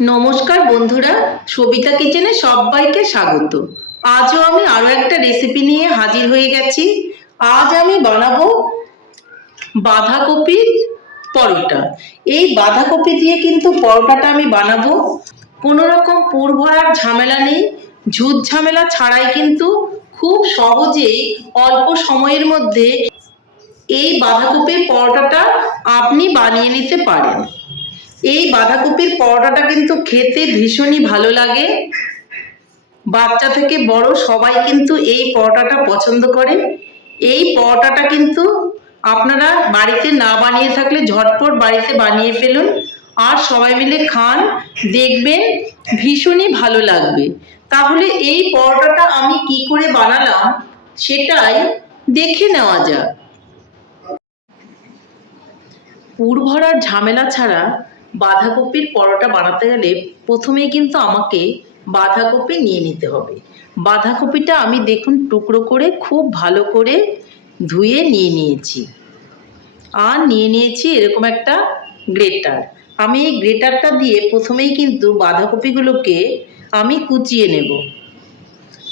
নমস্কার বন্ধুরা, সবিতা কিচেনে সবাইকে স্বাগত। আজও আমি আরও একটা রেসিপি নিয়ে হাজির হয়ে গেছি। আজ আমি বানাবো বাঁধাকপির পরোটা। এই বাঁধাকপি দিয়ে কিন্তু পরোটাটা আমি বানাবো। কোনো রকম পুর ভরার ঝামেলা নেই। ঝুট ঝামেলা ছাড়াই কিন্তু খুব সহজেই অল্প সময়ের মধ্যে এই বাঁধাকপির পরোটাটা আপনি বানিয়ে নিতে পারেন। এই বাঁধাকপির পরোটাটা কিন্তু খেতে ভীষণই ভালো লাগে। বাচ্চা থেকে বড় সবাই কিন্তু এই পরোটাটা পছন্দ করে। এই পরোটাটা কিন্তু আপনারা বাড়িতে না বানিয়ে থাকলে ঝটপট বাড়িতে বানিয়ে ফেলুন। আর সবাই মিলে খান, দেখবেন ভীষণই ভালো লাগবে। তাহলে এই পরোটাটা আমি কি করে বানালাম সেটাই দেখে নেওয়া যাক। পুর ভরার ঝামেলা ছাড়া বাঁধাকপির পরোটা বানাতে গেলে প্রথমেই কিন্তু আমাকে বাঁধাকপি নিয়ে নিতে হবে। বাঁধাকপিটা আমি দেখুন টুকরো করে খুব ভালো করে ধুয়ে নিয়ে নিয়েছি। আর নিয়ে নিয়েছি এরকম একটা গ্রেটার। আমি এই গ্রেটারটা দিয়ে প্রথমেই কিন্তু বাঁধাকপিগুলোকে আমি কুচিয়ে নেব।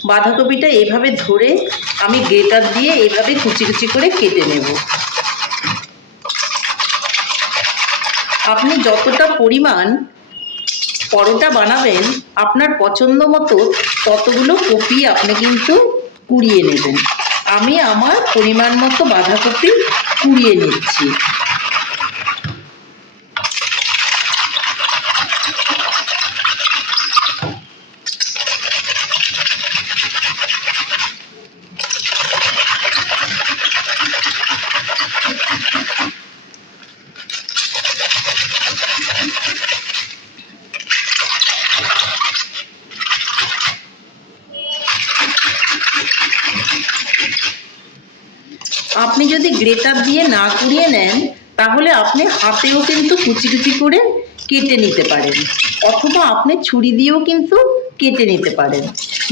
বাঁধাকপিটা এভাবে ধরে আমি গ্রেটার দিয়ে এভাবে কুচি কুচি করে কেটে নেব। আপনি যতটা পরিমাণ পরোটা বানাবেন, আপনার পছন্দ মতো ততগুলো কপি আপনি কিন্তু কুড়িয়ে নেবেন। আমি আমার পরিমাণ মতো বাঁধাকপি কুড়িয়ে নিচ্ছি। আপনি যদি গ্রেটার দিয়ে না কুড়িয়ে নেন, তাহলে আপনি হাতেও কিন্তু কুচি কুচি করে কেটে নিতে পারেন। অথবা আপনি ছুরি দিয়েও কিন্তু কেটে নিতে পারেন।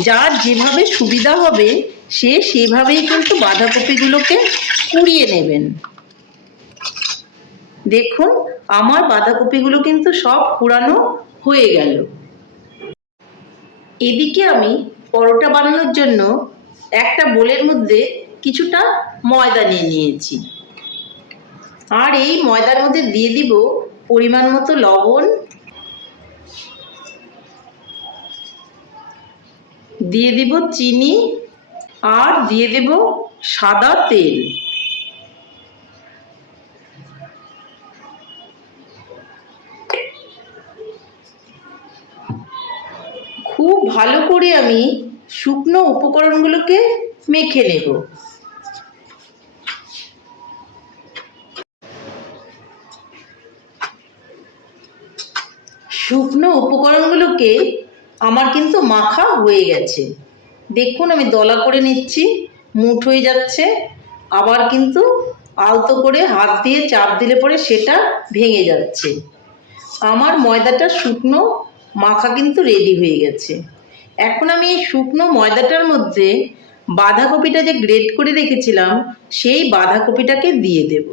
যার যেভাবে সুবিধা হবে, সে সেভাবেই কিন্তু বাঁধাকপিগুলোকে কুড়িয়ে নেবেন। দেখুন, আমার বাঁধাকপিগুলো কিন্তু সব কুড়ানো হয়ে গেল। এদিকে আমি পরোটা বানানোর জন্য একটা বোলের মধ্যে কিছুটা ময়দা নিয়ে নিয়েছি। আর এই ময়দার মধ্যে দিয়ে দিব পরিমাণ মতো লবণ। দিয়ে দিব চিনি আর দিয়ে দেব সাদা তেল। খুব ভালো করে আমি শুকনো উপকরণগুলোকে মেখে নেব। শুকনো উপকরণগুলোকে আমার কিন্তু মাখা হয়ে গেছে। দেখুন, আমি দলা করে নিচ্ছি, মুঠ হয়ে যাচ্ছে। আবার কিন্তু আলতো করে হাত দিয়ে চাপ দিলে পরে সেটা ভেঙে যাচ্ছে। আমার ময়দাটা শুকনো, মাখা কিন্তু রেডি হয়ে গেছে। এখন আমি এই শুকনো ময়দাটার মধ্যে বাঁধাকপিটা যে গ্রেট করে রেখেছিলাম, সেই বাঁধাকপিটাকে দিয়ে দেব।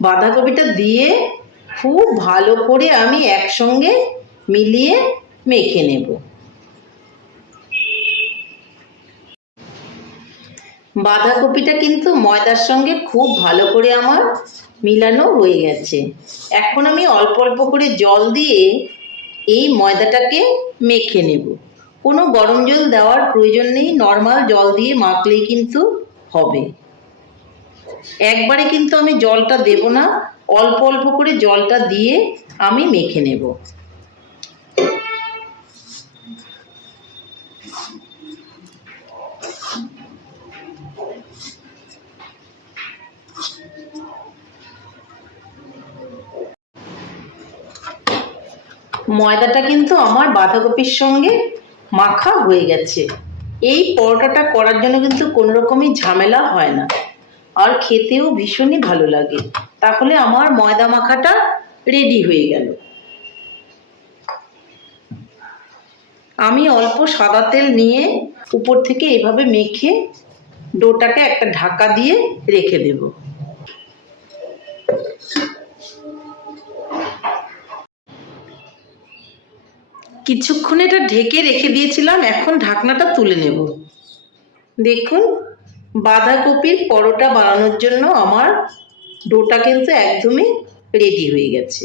বাঁধাকপিটা দিয়ে খুব ভালো করে আমি একসঙ্গে মিলিয়ে মেখে নেব। বাঁধাকপিটা কিন্তু ময়দার সঙ্গে খুব ভালো করে আমার মিলানো হয়ে গেছে। এখন আমি অল্প অল্প করে জল দিয়ে এই ময়দাটাকে মেখে নেব। কোনো গরম জল দেওয়ার প্রয়োজন নেই নর্মাল জল দিয়ে মাখলেই কিন্তু হবে। একবারে কিন্তু আমি জলটা দেব না, অল্প অল্প করে জলটা দিয়ে আমি মেখে নেব। ময়দাটা কিন্তু আমার বাঁধাকপির সঙ্গে মাখা হয়ে গেছে। এই পরোটাটা করার জন্য কিন্তু কোনো রকমই ঝামেলা হয় না। আর খেতেও ভীষণই ভালো লাগে। তাহলে আমার ময়দা মাখাটা রেডি হয়ে গেল। আমি অল্প সাদা তেল নিয়ে উপর থেকে এভাবে মেখে ডোটাকে একটা ঢাকা দিয়ে রেখে দেবো। কিছুক্ষণ এটা ঢেকে রেখে দিয়েছিলাম, এখন ঢাকনাটা তুলে নেব। দেখুন, বাঁধাকপির পরোটা বানানোর জন্য আমার ডোটা কিন্তু একদমই রেডি হয়ে গেছে।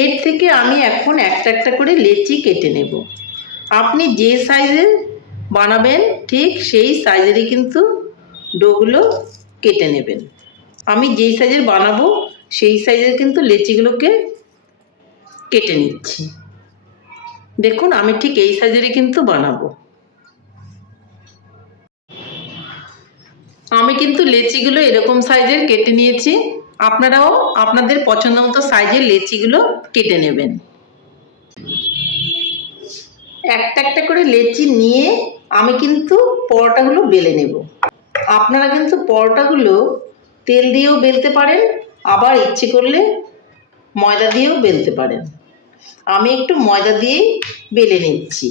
এর থেকে আমি এখন একটা একটা করে লেচি কেটে নেব। আপনি যে সাইজের বানাবেন, ঠিক সেই সাইজেরই কিন্তু ডোগুলো কেটে নেবেন। আমি যেই সাইজের বানাবো, সেই সাইজের কিন্তু লেচিগুলোকে কেটে নিচ্ছি। দেখুন, আমি ঠিক এই সাইজেরই কিন্তু বানাবো। আমি কিন্তু লেচিগুলো এরকম সাইজের কেটে নিয়েছি। আপনারাও আপনাদের পছন্দ মতো সাইজের লেচিগুলো কেটে নেবেন। একটা একটা করে লেচি নিয়ে আমি কিন্তু পরোটাগুলো বেলে নেব। আপনারা কিন্তু পরোটাগুলো তেল দিয়েও বেলতে পারেন, আবার ইচ্ছে করলে ময়দা দিয়েও বেলতে পারেন। আমি একটু ময়দা দিয়েই বেলে নিচ্ছি।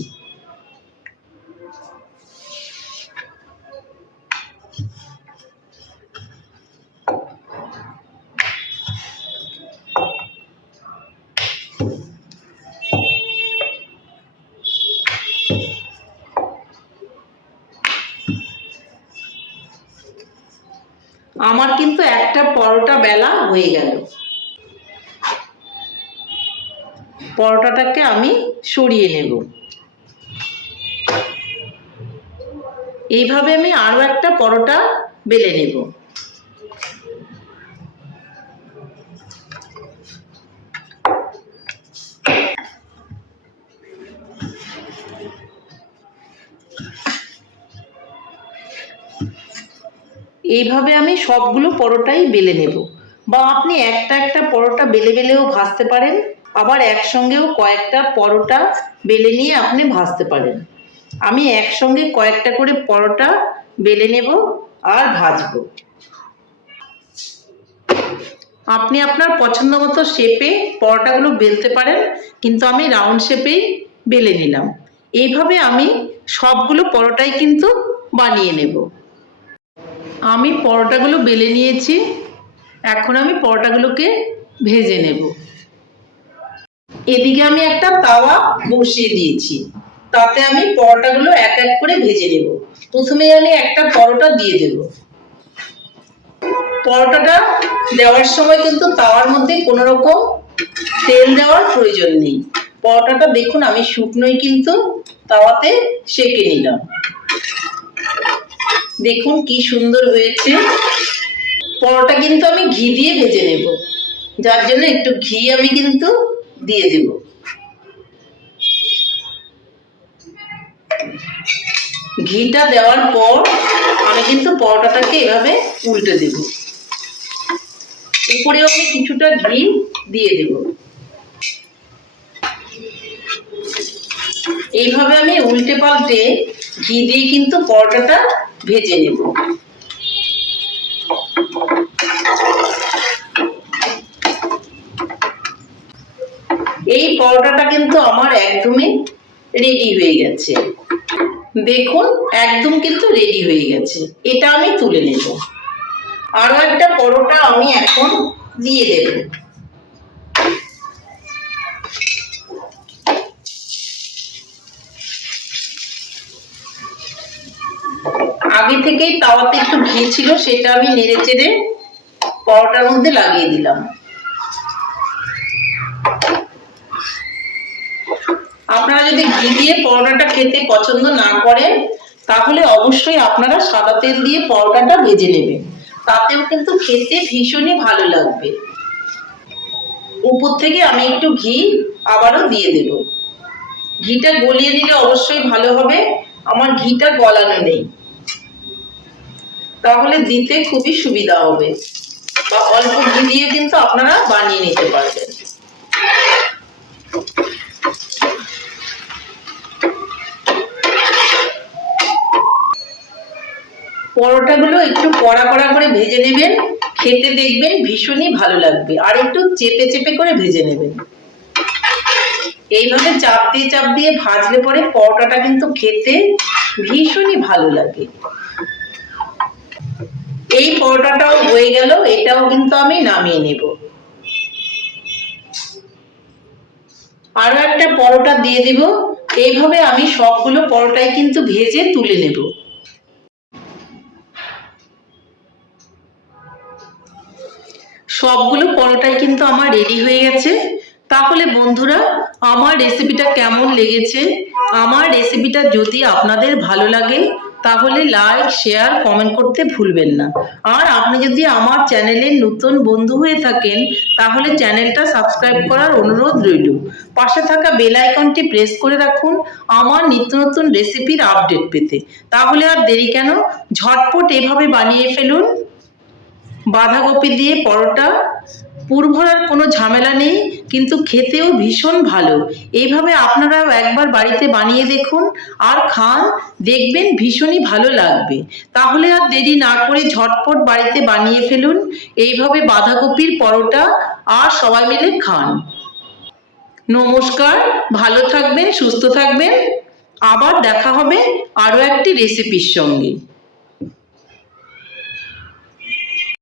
আমার কিন্তু একটা পরোটা বেলা হয়ে গেল। পরোটাটাকে আমি সরিয়ে নেব। এইভাবে আমি আরও একটা পরোটা বেলে নেব। এইভাবে আমি সবগুলো পরোটাই বেলে নেব। বা আপনি একটা একটা পরোটা বেলে বেলেও ভাজতে পারেন। আবার একসঙ্গেও কয়েকটা পরোটা বেলে নিয়ে আপনি ভাজতে পারেন। আমি একসঙ্গে কয়েকটা করে পরোটা বেলে নেব আর ভাজবো। আপনি আপনার পছন্দ মতো শেপে পরোটাগুলো বেলতে পারেন, কিন্তু আমি রাউন্ড শেপেই বেলে নিলাম। এইভাবে আমি সবগুলো পরোটাই কিন্তু বানিয়ে নেব। আমি পরোটাগুলো বেলে নিয়েছি, এখন আমি পরোটাগুলোকে ভেজে নেব। এদিকে আমি একটা তাওয়া বসিয়ে দিয়েছি। তাতে আমি পরোটাগুলো এক এক করে ভেজে নেব। প্রথমে আমি একটা পরোটা দিয়ে দেব। পরোটাটা দেওয়ার সময় কিন্তু তাওয়ার মধ্যে কোনো রকম তেল দেওয়ার প্রয়োজন নেই। পরোটাটা দেখুন, আমি শুকনোই কিন্তু তাওয়াতে সেঁকে নিলাম। দেখুন কি সুন্দর হয়েছে। পরোটা কিন্তু আমি ঘি দিয়ে ভেজে নেব। যার জন্য একটু ঘি আমি কিন্তু দিয়ে দেব। ঘিটা দেওয়ার পর আমি কিন্তু পরোটাটাকে এভাবে উল্টে দেব। উপরেও আমি কিছুটা ঘি দিয়ে দেব। এইভাবে আমি উল্টে পাল্টে ঘি দিয়ে কিন্তু পরোটাটা ভেজে নেব। এই পরোটাটা কিন্তু আমার একদমই রেডি হয়ে গেছে। দেখুন, একদম কিন্তু রেডি হয়ে গেছে। এটা আমি তুলে নেব। আরও একটা পরোটা আমি এখন দিয়ে দেব। আগে থেকেই তাওয়াতে একটু ঘি ছিল, সেটা আমি নেড়ে চেড়ে পরোটার মধ্যে লাগিয়ে দিলাম। আপনারা যদি ঘি দিয়ে পরোটাটা খেতে পছন্দ না করেন, তাহলে অবশ্যই আপনারা সাদা তেল দিয়ে পরোটাটা ভেজে নেবেন। তাতেও কিন্তু খেতে ভীষণই ভালো লাগবে। উপর থেকে আমি একটু ঘি আবারও দিয়ে দেব। ঘিটা গলিয়ে দিলে অবশ্যই ভালো হবে। আমার ঘিটা গলানো নেই। তাহলে দিতে খুবই সুবিধা হবে। বা অল্প ঘি দিয়ে কিন্তু আপনারা বানিয়ে নিতে পারবেন। পরোটাগুলো একটু কড়া কড়া করে ভেজে নেবেন, খেতে দেখবেন ভীষণই ভালো লাগবে, আর একটু চেপে চেপে করে ভেজে নেবেন। এইভাবে চাপ দিয়ে চাপ দিয়ে ভাজলে পরে পরোটাটা কিন্তু খেতে ভীষণই ভালো লাগে। এই পরোটাটাও হয়ে গেল, এটাও কিন্তু আমি নামিয়ে নেব। আরও একটা পরোটা দিয়ে দিব, এইভাবে আমি সবগুলো পরোটাই কিন্তু ভেজে তুলে নেব। সবগুলো পরোটাই কিন্তু আমার রেডি হয়ে গেছে। তাহলে বন্ধুরা, আমার রেসিপিটা কেমন লেগেছে? আমার রেসিপিটা যদি আপনাদের ভালো লাগে, তাহলে লাইক শেয়ার কমেন্ট করতে ভুলবেন না। আর আপনি যদি আমার চ্যানেলের নতুন বন্ধু হয়ে থাকেন, তাহলে চ্যানেলটা সাবস্ক্রাইব করার অনুরোধ রইল। পাশে থাকা বেল আইকনটি প্রেস করে রাখুন আমার নিত্য নতুন রেসিপির আপডেট পেতে। তাহলে আর দেরি কেন? ঝটপট এভাবে বানিয়ে ফেলুন। বাঁধাকপি দিয়ে পরোটা। পুর ভরার কোনো ঝামেলা নেই, কিন্তু খেতেও ভীষণ ভালো। এইভাবে আপনারাও একবার বাড়িতে বানিয়ে দেখুন আর খান, দেখবেন ভীষণই ভালো লাগবে। তাহলে আর দেরি না করে ঝটপট বাড়িতে বানিয়ে ফেলুন। এইভাবে বাঁধাকপির পরোটা আর সবাই মিলে খান। নমস্কার, ভালো থাকবেন, সুস্থ থাকবেন। আবার দেখা হবে আরও একটি রেসিপির সঙ্গে।